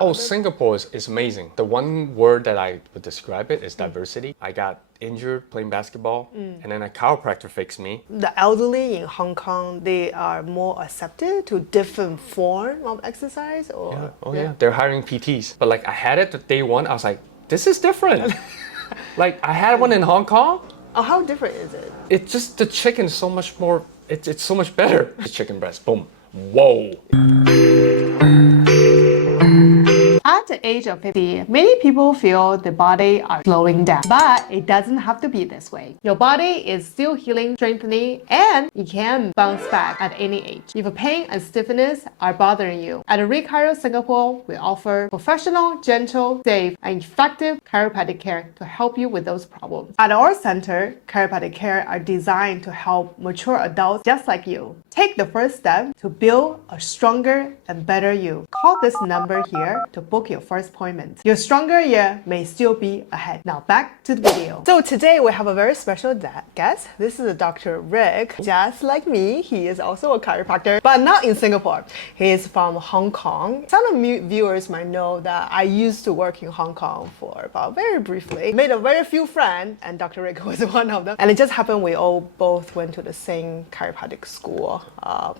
Oh, Singapore is amazing. The one word that I would describe it is diversity. I got injured playing basketball, and then a chiropractor fixed me. The elderly in Hong Kong, they are more accepted to different form of exercise, or Yeah. Oh yeah, they're hiring PTs. But like I had it the day one, I was like, this is different. Like I had one in Hong Kong. Oh, how different is it? It's just the chicken is so much more. It's so much better. The chicken breast, boom, whoa. At the age of 50, many people feel the body are slowing down, but it doesn't have to be this way. Your body is still healing, strengthening, and it can bounce back at any age. If pain and stiffness are bothering you, at Chiro Singapore, we offer professional, gentle, safe, and effective chiropractic care to help you with those problems. At our center, chiropractic care are designed to help mature adults just like you. Take the first step to build a stronger and better you. Call this number here to book your first appointment. Your stronger year may still be ahead. Now back to the video. So today we have a very special guest. This is Dr. Rick. Just like me, he is also a chiropractor, but not in Singapore. He is from Hong Kong. Some of you viewers might know that I used to work in Hong Kong for about very briefly. Made a very few friends, and Dr. Rick was one of them. And it just happened we all both went to the same chiropractic school,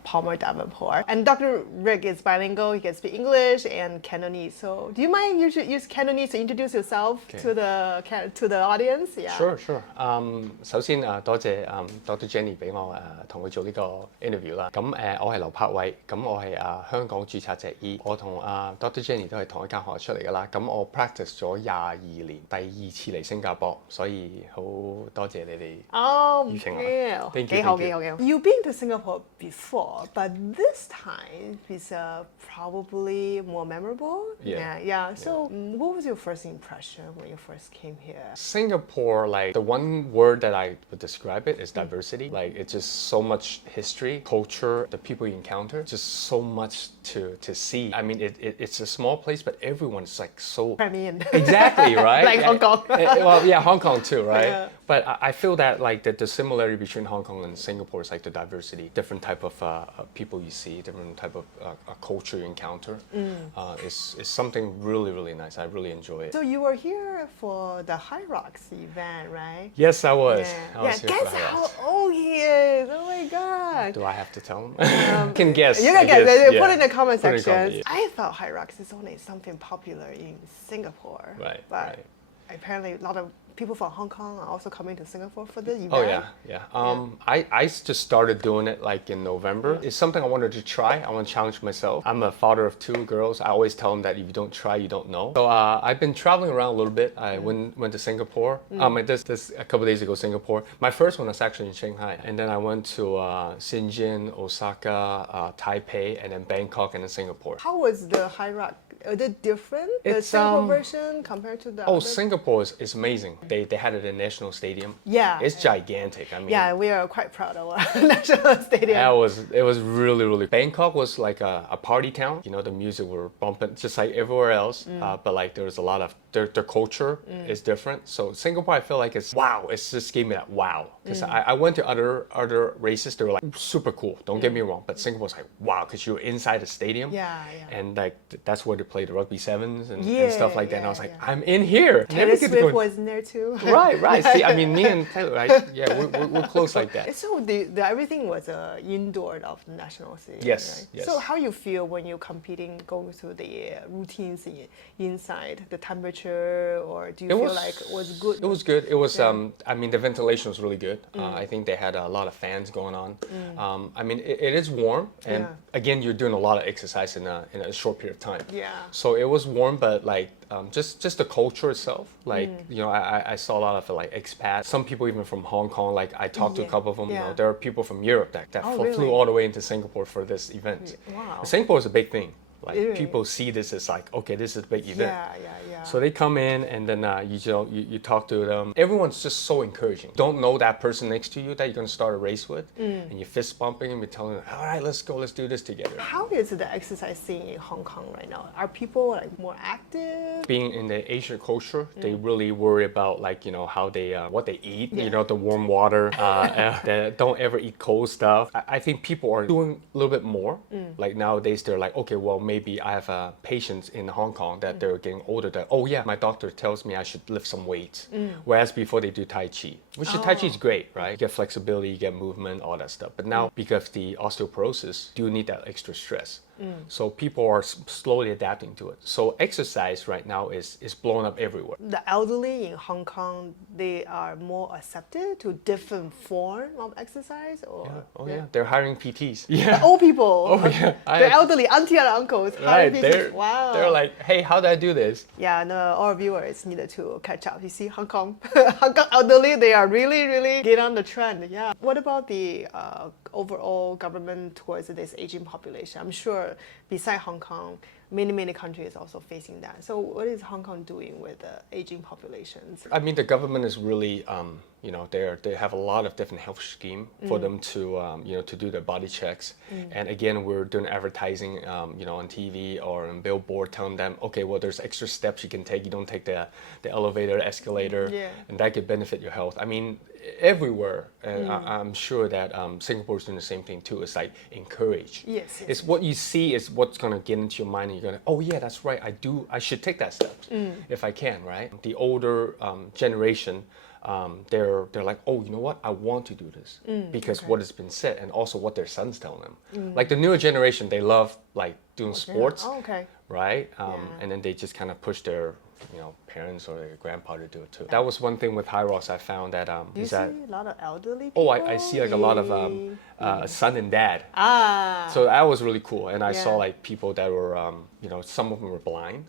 Palmer Davenport. And Dr. Rick is bilingual. He can speak English and Cantonese. So do you mind use Cantonese to introduce yourself to the audience? Yeah. Sure. 首先多謝Dr. Jenny 俾我同佢做呢個 interview 啦。咁我係劉柏偉，咁我係香港註冊脊醫，我同Dr. Jenny 都係同一間學校出嚟㗎啦。咁我 practice 咗22年，第二次嚟新加坡，所以好多謝你哋邀請我。Thank you. You've been to Singapore before, but this time is probably more memorable. Yeah. So what was your first impression when you first came here? Singapore, like the one word that I would describe it is diversity. Like it's just so much history, culture, the people you encounter, just so much to see. I mean, it's a small place, but everyone's like so Premium. Exactly, right? Like Hong Kong. Well, yeah, Hong Kong too, right? Yeah. But I feel that like the similarity between Hong Kong and Singapore is like the diversity, different type of people you see, different type of culture you encounter. Is something really, really nice. I really enjoy it. So you were here for the High Rocks event, right? Yes, I was. Yeah. I was here Guess for the High how Rocks. old he is. Oh my God. Do I have to tell him? You can guess. You can guess. Yeah. Put it in the comment Put it in the section. comment, yeah. I thought High Rocks is only something popular in Singapore. Right, But right. apparently a lot of people from Hong Kong are also coming to Singapore for this event. Oh yeah. I just started doing it like in November. It's something I wanted to try. I want to challenge myself. I'm a father of 2 girls. I always tell them that if you don't try, you don't know. So I've been traveling around a little bit. I went to Singapore. This a couple days ago, Singapore. My first one was actually in Shanghai, and then I went to Shenzhen, Osaka, Taipei, and then Bangkok, and then Singapore. How was the High Rock? Are they different? The It's, Singapore version compared to the Oh, other? Singapore is amazing. They had it in National Stadium. Yeah. It's gigantic. I mean, Yeah, we are quite proud of our national stadium. it was really. Bangkok was like a party town. You know, the music were bumping just like everywhere else. But like there was a lot of their culture is different. So Singapore, I feel like it's wow. It's just gave me that wow. Because I went to other races. They were like super cool. Don't get me wrong. But Singapore's like wow, because you're inside the stadium. Yeah. And like that's where they play the rugby sevens and stuff like that. And I was like, Yeah. I'm in here. Taylor Swift was in there too. Right. See, I mean, me and Taylor, right? Yeah, we're close like that. So everything was indoor of the national stadium. Yes, Right? yes. So how you feel when you're competing, going through the routines inside, the temperature, or do you feel like it was good? It was good. It was. I mean, the ventilation was really good. I think they had a lot of fans going on. I mean, it is warm, and again, you're doing a lot of exercise in a short period of time. Yeah. So it was warm, but like just the culture itself. Like you know, I saw a lot of like expats. Some people even from Hong Kong. Like I talked to a couple of them. You know, there are people from Europe that really? flew all the way into Singapore for this event. Wow. Singapore is a big thing. Like Really? people see this as like, okay, this is a big event. Yeah. So they come in and then you talk to them. Everyone's just so encouraging. Don't know that person next to you that you're gonna start a race with, and you're fist bumping and you're telling them, all right, let's go, let's do this together. How is the exercise scene in Hong Kong right now? Are people like more active? Being in the Asian culture, they really worry about like you know how they what they eat. You know, the warm water. They don't ever eat cold stuff. I think people are doing a little bit more. Like nowadays, they're like, okay, well maybe I have patients in Hong Kong that they're getting older that, oh yeah, my doctor tells me I should lift some weights. Whereas before they do Tai Chi, which Tai Chi is great, right? You get flexibility, you get movement, all that stuff. But now because the osteoporosis, do need that extra stress. So people are slowly adapting to it. So exercise right now is blown up everywhere. The elderly in Hong Kong, they are more accepted to different form of exercise, or They're hiring PTs. The old people. Oh yeah, The elderly auntie and uncles. right. PTs. Wow. They're like, hey, how do I do this? Yeah, no, our viewers needed to catch up. You see, Hong Kong elderly, they are really get on the trend. Yeah. What about the overall government towards this aging population? I'm sure beside Hong Kong, many countries also facing that. So what is Hong Kong doing with the aging populations? I mean, the government is really, they have a lot of different health scheme for them to, to do their body checks. And again, we're doing advertising, on TV or on billboard, telling them, okay, well, there's extra steps you can take. You don't take the elevator, the escalator, and that could benefit your health. I mean, everywhere, and I'm sure that Singapore is doing the same thing too. It's like encourage. Yes. It's what you see is what's gonna get into your mind, and you're gonna, oh yeah, that's right. I should take that step if I can, right? The older generation, they're like, oh, you know what? I want to do this because what has been said, and also what their sons tell them. Like the newer generation, they love like doing sports, right? And then they just kind of push their parents or their grandpa to do it too. That was one thing with Hyros I found that Do you see a lot of elderly oh, people? I see like a lot of son and dad. So that was really cool. And I saw like people that were, some of them were blind.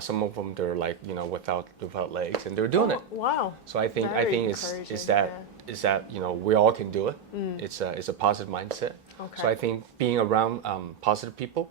Some of them they're like, without legs, and they're doing it. Wow. So I think is that we all can do it. It's a positive mindset. Okay. So I think being around positive people,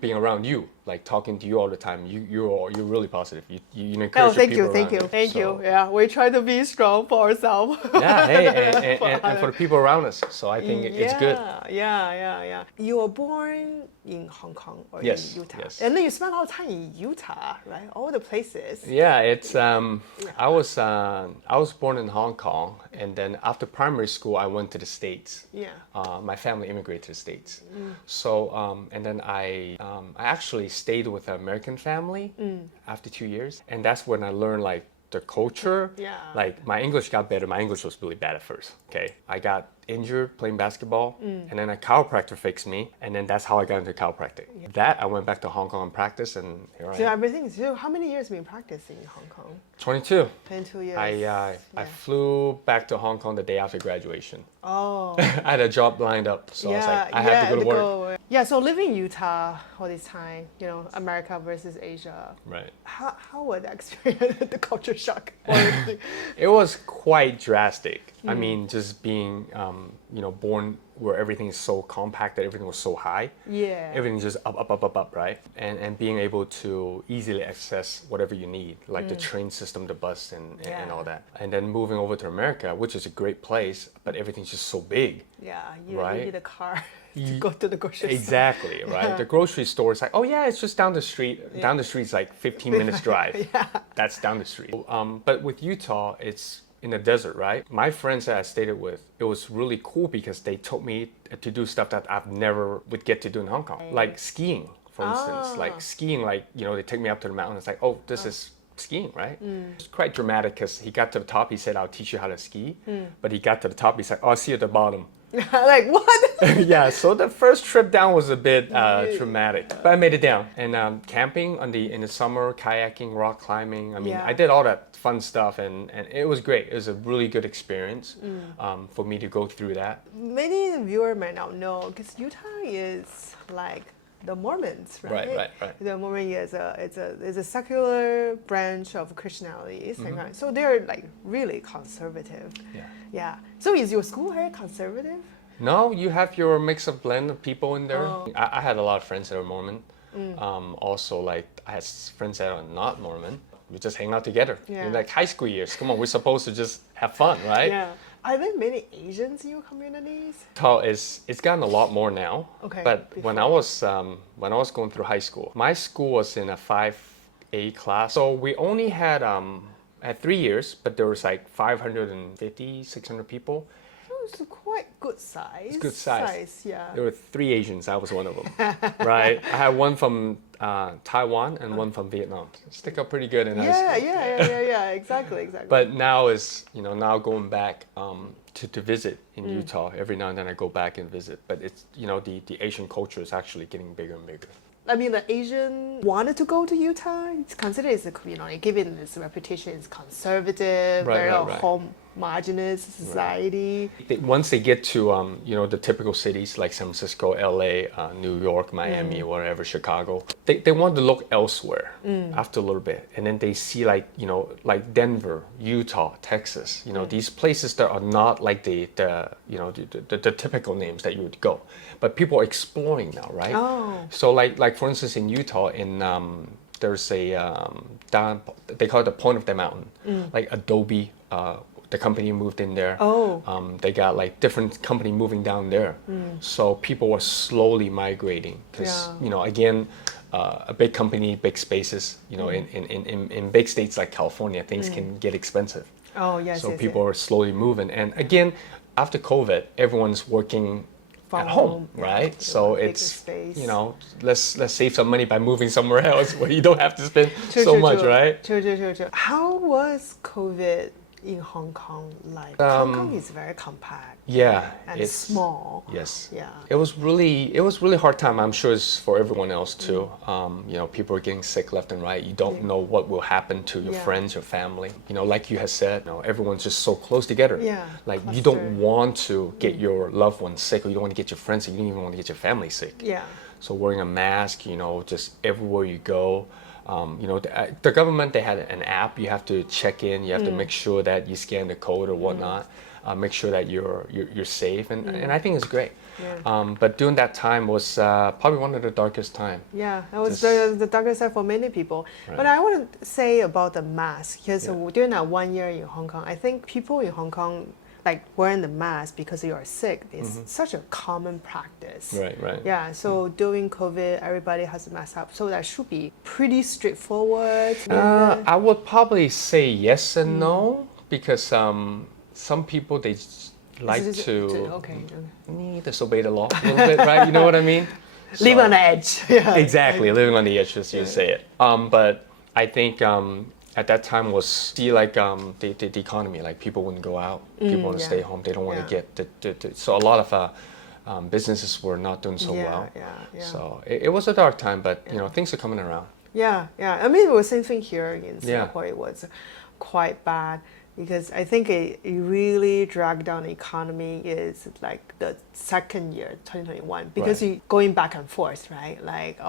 being around you, like talking to you all the time, you're really positive. You encourage thank people you, thank you, around thank you. So, Yeah, we try to be strong for ourselves. yeah, hey, and for the people around us. So I think it's good. Yeah. You were born in Hong Kong or in Utah, yes. and then you spent a lot of time in Utah, right? All the places. Yeah, it's I was born in Hong Kong, and then after primary school, I went to the States. Yeah. My family immigrated to the States. So and then I actually stayed with an American family after 2 years, and that's when I learned like the culture. Yeah. Like my English got better. My English was really bad at first. Okay, I got injured playing basketball, and then a chiropractor fixed me, and then that's how I got into chiropractic. That I went back to Hong Kong and practiced, and here I am. So everything. So how many years have you been practicing in Hong Kong? 22. 22 years. I flew back to Hong Kong the day after graduation. Oh. I had a job lined up, so I was like, I have to go to work. Yeah, so living in Utah all this time, America versus Asia. Right. How was that experience, the culture shock? It was quite drastic. I mean, just being, born where everything is so compacted, everything was so high. Yeah. Everything's just up, right? And being able to easily access whatever you need, like the train system, the bus, and all that. And then moving over to America, which is a great place, but everything's just so big. Yeah, you need a car to You- go to the grocery store. Exactly, right? The grocery store is like, oh yeah, it's just down the street. Down the street's like 15 minutes drive. That's down the street. But with Utah, it's in the desert, right? My friends that I stayed with, it was really cool because they taught me to do stuff that I've never would get to do in Hong Kong. Like skiing, for instance. Like skiing, they take me up to the mountain. It's like, oh, this is skiing, right? It's quite dramatic because he got to the top, he said, I'll teach you how to ski. But he got to the top, he said, oh, I'll see you at the bottom. Like, what? Yeah, so the first trip down was a bit traumatic, but I made it down. And camping in the summer, kayaking, rock climbing. I mean, I did all that fun stuff, and it was great. It was a really good experience for me to go through that. Many viewers might not know because Utah is like the Mormons, right? Right. The Mormon is a secular branch of Christianity, so they're like really conservative. Yeah. So is your school very conservative? No, you have your mix of blend of people in there. I had a lot of friends that are Mormon. Also, like I had friends that are not Mormon. We just hang out together. In like high school years. Come on, we're supposed to just have fun, right? Yeah. Are there many Asians in your communities? It's gotten a lot more now. Okay. But when I was going through high school, my school was in a 5A class. So we only had 3 years, but there was like 550, 600 people. it's quite good size. It's good size. Yeah. There were 3 Asians. I was one of them, right? I had one from Taiwan and one from Vietnam. Stick up pretty good in high school. Yeah. Exactly. But now is, now going back to visit in Utah. Every now and then I go back and visit. But it's, the Asian culture is actually getting bigger and bigger. I mean, the Asian wanted to go to Utah. It's considered, given its reputation, it's conservative, very homogeneous society. Once they get to, the typical cities like San Francisco, LA, New York, Miami, whatever, Chicago, they want to look elsewhere after a little bit. And then they see like Denver, Utah, Texas, these places that are not like the typical names that you would go. But people are exploring now, right? Oh. So like for instance, in Utah, there's a, they call it the point of the mountain, like Adobe, the company moved in there. Oh. They got like different company moving down there. So people were slowly migrating because, again, a big company, big spaces, in big states like California, things can get expensive. Oh, yes. So people are slowly moving. And again, after COVID, everyone's working at home, right? So it's, space. let's save some money by moving somewhere else where you don't have to spend so much, right? True. How was COVID in Hong Kong like? Hong Kong is very compact. Yeah, and it's small. Yes. Yeah. It was really hard time. I'm sure it's for everyone else too. People are getting sick left and right. You don't know what will happen to your friends, your family. Like you had said, everyone's just so close together. Yeah. Like you don't want to get your loved ones sick, or you don't want to get your friends sick. You don't even want to get your family sick. Yeah. So wearing a mask, just everywhere you go. The government, they had an app. You have to check in. You have to make sure that you scan the code or whatnot. Make sure that you're safe, and I think it's great. Yeah. But during that time was probably one of the darkest time. Yeah, that was the darkest time for many people. Right. But I want to say about the mask, because during that 1 year in Hong Kong, I think people in Hong Kong like wearing the mask because you are sick is such a common practice. Right. Yeah, so during COVID, everybody has a mask up. So that should be pretty straightforward. I would probably say yes and no, because some people, they like to disobey the law a little bit, right? You know what I mean? Live on the edge. Yeah. Exactly, living on the edge, as you say it. But I think at that time was like the economy, like people wouldn't go out, people want to stay home, they don't want to get so a lot of businesses were not doing so well. So it was a dark time, but things are coming around. Yeah. I mean, it was the same thing here in Singapore. It was quite bad. Because I think it really dragged down the economy is like the second year, 2021, because you're going back and forth, right? Like,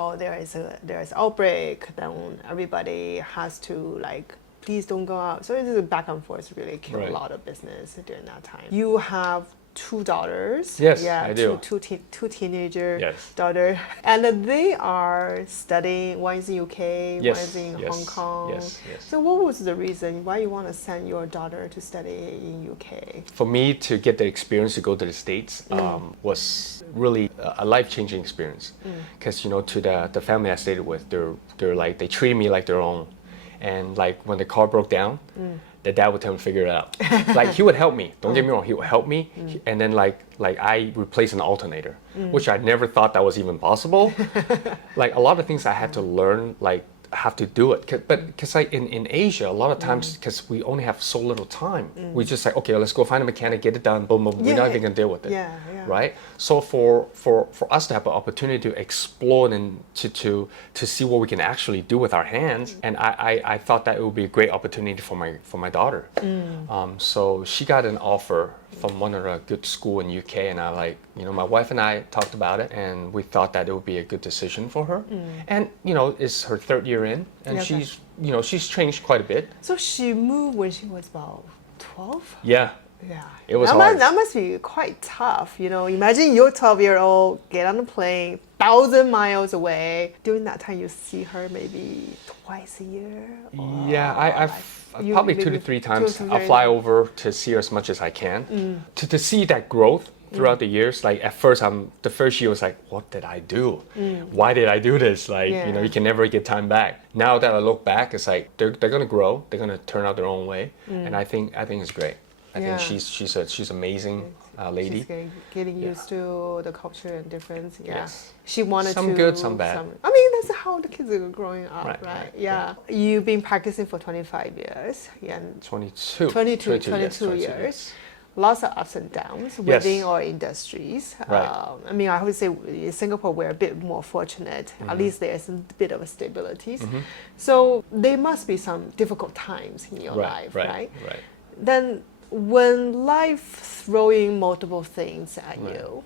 there's outbreak, then everybody has to like, please don't go out. So it is a back and forth, really killed a lot of business during that time. You have 2 daughters. Yes, I do. Two teenager Yes. daughter, and they are studying. One is in UK, one is in Hong Kong. Yes. So what was the reason why you want to send your daughter to study in UK? For me to get the experience to go to the States was really a life-changing experience. Because to the family I stayed with, they're like, they treated me like their own. And like when the car broke down, the dad would tell him to figure it out. Like he would help me. Don't get me wrong, he would help me. And then like I replaced an alternator, which I never thought that was even possible. Like a lot of things I had to learn, like have to do it. But because like in Asia, a lot of times, because we only have so little time, we just like, okay, let's go find a mechanic, get it done, boom, boom. We're not even gonna deal with it. Right? So for us to have an opportunity to explore and to see what we can actually do with our hands, and I thought that it would be a great opportunity for my daughter. So she got an offer from one of the good school in UK, and I like, my wife and I talked about it, and we thought that it would be a good decision for her. And it's her 3rd year in, and she's changed quite a bit. So she moved when she was about 12? Yeah. It was that hard. That must be quite tough. Imagine your 12-year-old get on a plane 1,000 miles away. During that time, you see her maybe twice a year? Yeah, I've probably 2 to 3 times. I'll fly over to see her as much as I can. To see that growth throughout the years. Like at first, the first year was like, what did I do? Why did I do this? Like, you can never get time back. Now that I look back, it's like they're gonna grow. They're gonna turn out their own way, and I think it's great. I think she's amazing. lady. She's getting used to the culture and difference. Yeah. Yes. She wanted some to. good, some bad. I mean, that's how the kids are growing up, Right, right? right, Yeah. You've been practicing for 25 years. Yeah. 22 years. Lots of ups and downs within our industries. Right. I mean, I would say in Singapore we're a bit more fortunate. At least there's a bit of a stability. So there must be some difficult times in your life, right? Right. Then when life throwing multiple things at you,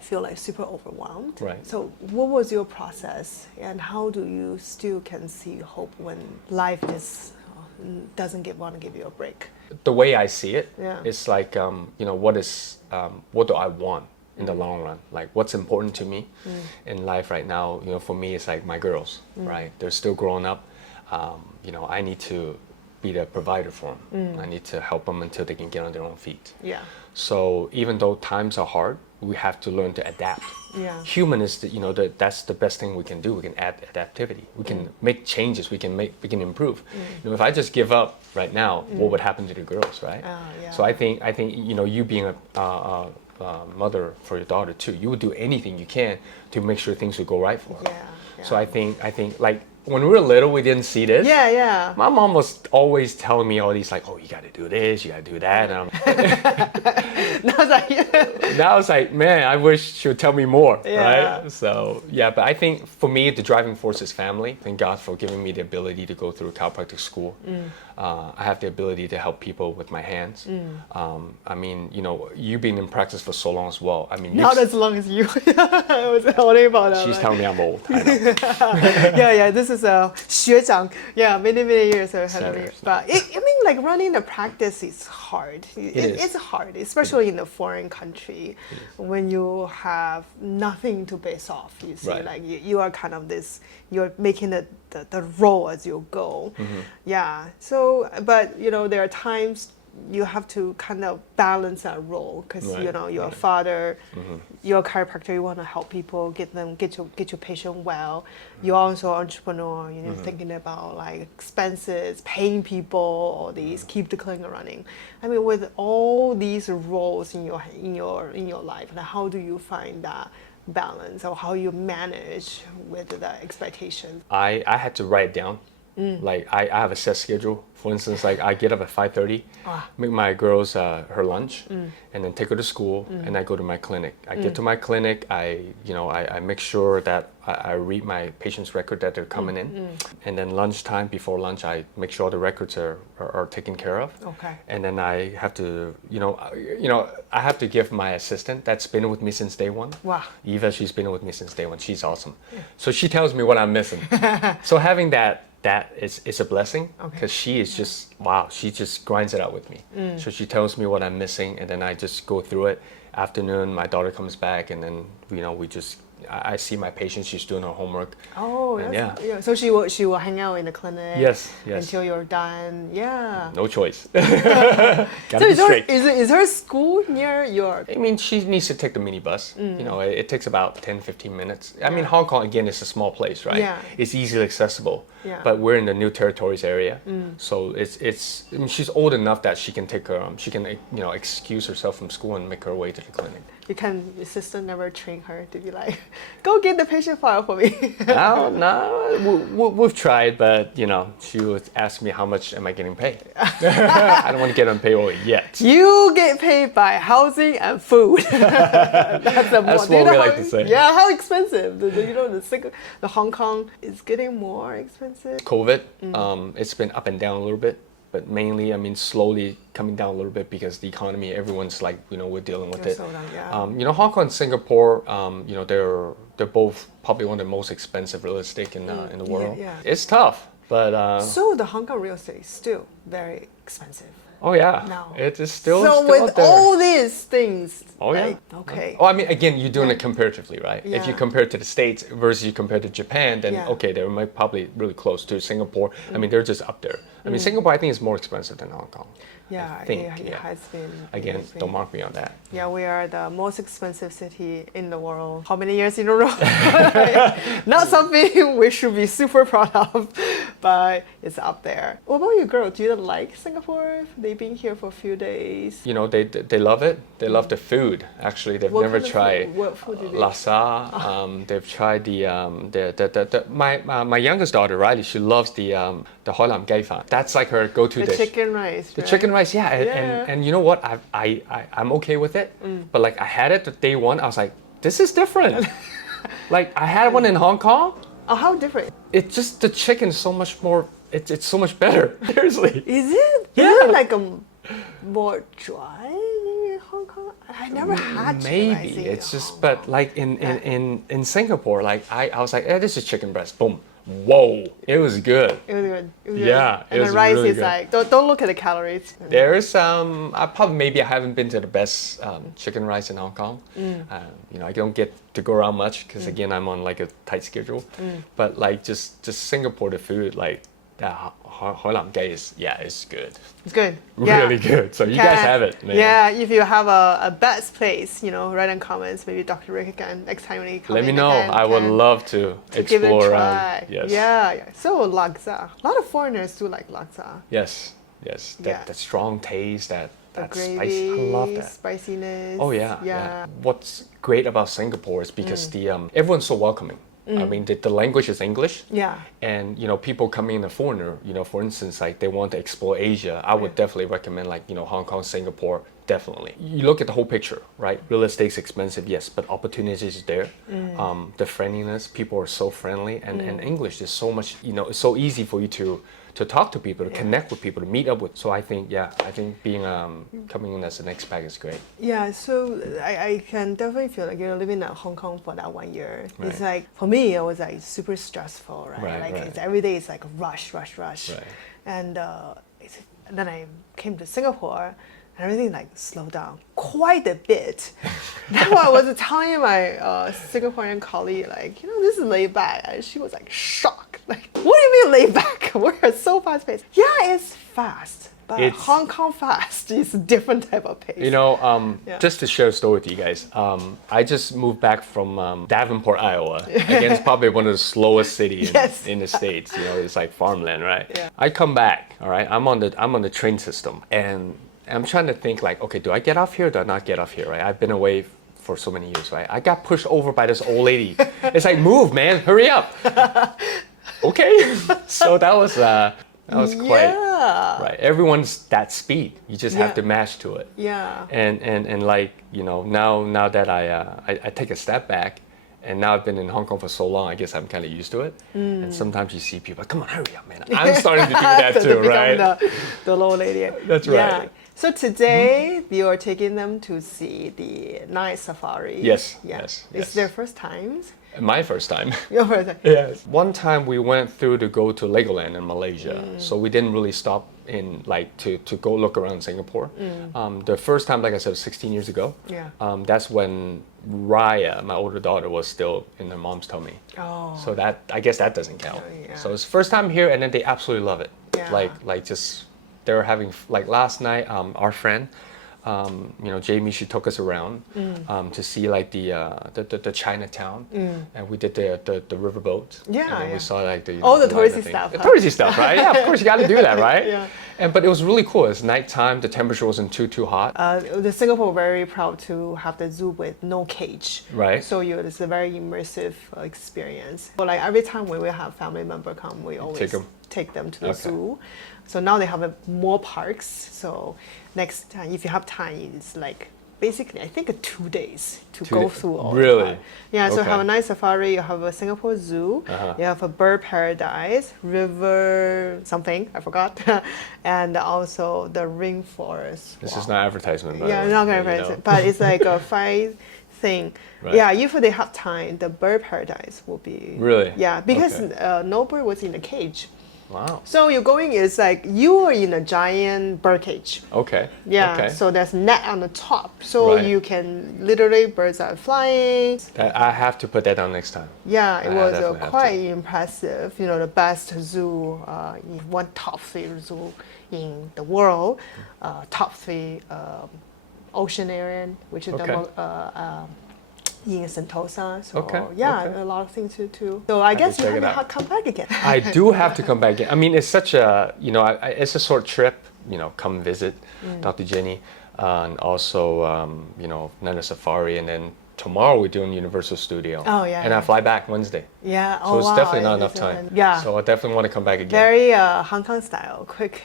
feel like super overwhelmed. Right. So what was your process, and how do you still can see hope when life just doesn't want to give you a break? The way I see it, Yeah. it's like what do I want in the long run? Like what's important to me in life right now? For me, it's like my girls, right? They're still growing up. I need to be the provider for them. I need to help them until they can get on their own feet. Yeah. So even though times are hard, we have to learn to adapt. Yeah. Human is that's the best thing we can do. We can add adaptivity. We can make changes. We can improve. If I just give up right now, what would happen to the girls, right? Yeah. So I think you being a mother for your daughter too, you would do anything you can to make sure things would go right for her. Yeah. So I think like when we were little, we didn't see this. Yeah. My mom was always telling me all these like, oh, you got to do this, you got to do that. And now it's like, man, I wish she would tell me more, right? So yeah, but I think for me, the driving force is family. Thank God for giving me the ability to go through chiropractic school. I have the ability to help people with my hands. I mean, you've been in practice for so long as well. I mean, not as long as you. I was wondering about that. She's telling me I'm old. I know. Yeah. This is a 学长. Yeah, many years ahead of me. But I mean, like running the practice is hard. It's hard, especially in a foreign country when you have nothing to base off. You see, Right. like you are kind of this. You're making the role as you go. Yeah. So, but there are times you have to kind of balance that role because you're a father, you're a chiropractor, you want to help people, get your patient well. You're also an entrepreneur, thinking about like expenses, paying people, all these, keep the clinic running. I mean, with all these roles in your life, and how do you find that balance, or how you manage with the expectation? I had to write it down. Like I have a set schedule. For instance, like I get up at 5:30, make my girls her lunch, and then take her to school, and I go to my clinic. I get to my clinic, I make sure that I read my patient's record that they're coming in, and then lunchtime, before lunch, I make sure all the records are taken care of. Okay. And then I have to, I have to give my assistant that's been with me since day one. Wow. Eva, she's been with me since day one. She's awesome. So she tells me what I'm missing. So having that is a blessing because she is just, wow, she just grinds it out with me. So she tells me what I'm missing, and then I just go through it. Afternoon, my daughter comes back, and then I see my patient. She's doing her homework. Oh, and yeah. So she will hang out in the clinic. Yes. Until you're done. Yeah. No choice. Gotta be straight. Is her school near your? I mean, she needs to take the minibus. It takes about 10-15 minutes. I mean, Hong Kong, again, is a small place, right? Yeah. It's easily accessible. Yeah. But we're in the new territories area. So it's I mean, she's old enough that she can take her, she can, excuse herself from school and make her way to the clinic. Your sister never train her to be like, go get the patient file for me. No, we've tried, but she would ask me how much am I getting paid. I don't want to get on payroll yet. You get paid by housing and food. That's what we like to say. Yeah, how expensive? The Hong Kong is getting more expensive. COVID, it's been up and down a little bit. But mainly, I mean, slowly coming down a little bit because the economy, everyone's like, we're dealing with it. Hong Kong and Singapore, they're both probably one of the most expensive real estate in the world. Yeah. It's tough, but so the Hong Kong real estate is still very expensive. Oh yeah, No. it is still with out there. all these things. Oh yeah. Okay. Oh, I mean, again, you're doing it comparatively, right? If you Yeah. compare it to the States versus you compare to Japan, then Yeah. okay, they're probably really close to Singapore. I mean, they're just up there. I mean, Singapore, I think, is more expensive than Hong Kong. Yeah, I think, it has been. Again, don't mark me on that. Yeah, we are the most expensive city in the world. How many years in a row? Not something we should be super proud of. but it's up there. What about you, girl? Do you like Singapore? They've been here for a few days. You know, they love it. They love the food. Actually, they've What never kind of tried food? What food do they- laksa. They've tried my youngest daughter, Riley. She loves the hoi lam gai fan. That's like her go-to The dish. chicken rice. The right? chicken rice, yeah. Yeah. And you know what? I'm okay with it. But like I had it the day one. I was like, this is different. Like I had one in Hong Kong. Oh, how different? It's just the chicken is so much more. It's so much better. Seriously. Is it? Yeah. Is it like a more dry in Hong Kong? I never had chicken rice Maybe in it's just, Hong but Kong. like in Singapore, like I was like, this is chicken breast. Boom. Whoa, it was good. It was good. It was good. Yeah, it And the was rice really is good. like don't look at the calories. There's maybe I haven't been to the best chicken rice in Hong Kong. You know, I don't get to go around much because again I'm on like a tight schedule. But like just Singapore, the food like that hoi lam gai is it's good. It's good. Yeah. Really good. So you guys have it, man. Yeah, if you have a best place, you know, write in comments. Maybe Dr. Rick can next time when he comes. Let me know. I would love to give it a explore try. around. Yes. Yeah. So laksa. A lot of foreigners do like laksa. Yes. Yes. Yeah. That strong taste, that The spice. gravy, I love that. spiciness. Oh yeah. What's great about Singapore is because the everyone's so welcoming. I mean, the language is English. Yeah. And you know, people coming in a foreigner, you know, for instance, like they want to explore Asia, I would definitely recommend like, you know, Hong Kong, Singapore, definitely. You look at the whole picture, right? Real estate's expensive, yes, but opportunities is there. The friendliness, people are so friendly, and English is so much, you know, it's so easy for you to talk to people, to connect with people, to meet up with. So I think being coming in as an expat is great. Yeah, so I can definitely feel like you're living in Hong Kong for that 1 year. Right. It's like, for me, it was like super stressful, right? Right, like right. It's, every day it's like rush. Right. And then I came to Singapore and everything like slowed down quite a bit. That's why I was telling my Singaporean colleague, like, you know, this is laid back. And she was like shocked. Like, what do you mean laid back? We're so fast paced. Yeah, it's fast. But It's- Hong Kong fast is a different type of pace. You know, Yeah. just to share a story with you guys, I just moved back from Davenport, Iowa. Again, it's probably one of the slowest cities Yes. in the States. You know, it's like farmland, right? Yeah. I come back, all right? I'm on the train system, and I'm trying to think like, okay, do I get off here or do I not get off here, right? I've been away for so many years, right? I got pushed over by this old lady. It's like, move, man, hurry up. Okay. So that was quite, Yeah. right. Everyone's that speed. You just have Yeah. to match to it. Yeah. And like, you know, now that I take a step back, and now I've been in Hong Kong for so long, I guess I'm kind of used to it. And sometimes you see people, come on, hurry up, man. I'm starting to do that To too, become right? The little lady. That's right. Yeah. So today you are taking them to see the night safari. Yes, Yeah. yes, It's yes. their first times. My first time. Your first time. Yes. One time we went through to go to Legoland in Malaysia, so we didn't really stop in like to go look around Singapore. The first time, like I said, was 16 years ago. Yeah. That's when Raya, my older daughter, was still in her mom's tummy. Oh. So that, I guess that doesn't count. Yeah. So it's first time here, and then they absolutely love it. Yeah. Like just they're having like last night. Our friend, you know, Jamie, she took us around to see like the Chinatown, and we did the riverboat. Yeah, And then yeah. we saw like the All the line touristy thing. stuff, The huh? touristy stuff, right? Yeah, of course you got to do that, right? Yeah. But it was really cool. It's nighttime. The temperature wasn't too hot. The Singapore very proud to have the zoo with no cage. Right. So it's a very immersive experience. So like every time when we have family member come, we always take them to the Okay. zoo. So now they have more parks. So next time, if you have time, it's like basically I think 2 days to go through all. Really? The park. Yeah. So Okay. have a nice safari. You have a Singapore zoo. You have a bird paradise, river something I forgot, and also the rainforest. This walk. is not advertisement, by Yeah, the way, not gonna you press know. it, but it's like a fine thing. Right. Yeah, if they have time, the bird paradise will be. Really? Yeah, because Okay. no bird was in the cage. Wow. So you're going is like you are in a giant bird cage. Okay. Yeah. Okay. So there's net on the top, so Right. you can literally birds are flying. I have to put that down next time. Yeah, it I was definitely have quite impressive. You know, the best zoo, one top 3 zoo in the world, top 3 ocean area, which is Okay. in Sentosa. So Okay, yeah, okay. a lot of things to do. So I guess you check it have to out. come back again. I do have to come back in. I mean, it's such a, it's a short trip, come visit Dr. Jenny, and also, Nana Safari, and then tomorrow we're doing Universal Studio. Oh, yeah, And I yeah. fly back Wednesday. Yeah. So Oh, it's wow. definitely not enough time. Yeah. So I definitely want to come back again. Very Hong Kong style, quick.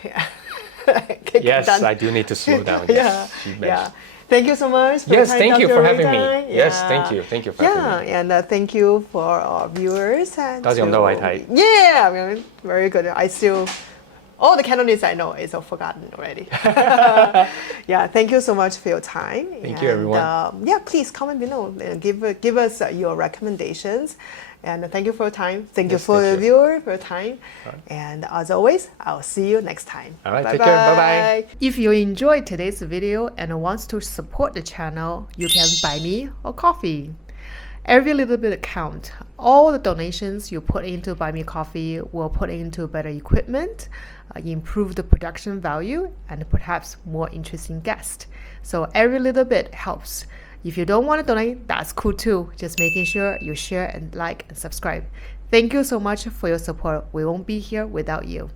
Kick Yes, done. I do need to slow down. Yeah. Yes, she Yeah. mentioned. Thank you so much. For Yes, your thank time, you Dr. for having me. Rita. Yes, Yeah. thank you. Thank you for having me. Yeah, and thank you for our viewers. And 多謝咁多位睇。 Yeah, I mean, very good. I still, all the Cantonese I know is all forgotten already. Yeah, thank you so much for your time. Thank you, everyone. Yeah, please comment below and give us your recommendations. And thank you for your time. Thank you Yes, for thank the you. viewer for your time. And as always, I'll see you next time. All right, take care. Bye-bye. If you enjoyed today's video and wants to support the channel, you can buy me a coffee. Every little bit counts. All the donations you put into Buy Me Coffee will put into better equipment, improve the production value, and perhaps more interesting guests. So every little bit helps. If you don't want to donate, that's cool too. Just making sure you share and like and subscribe. Thank you so much for your support. We won't be here without you.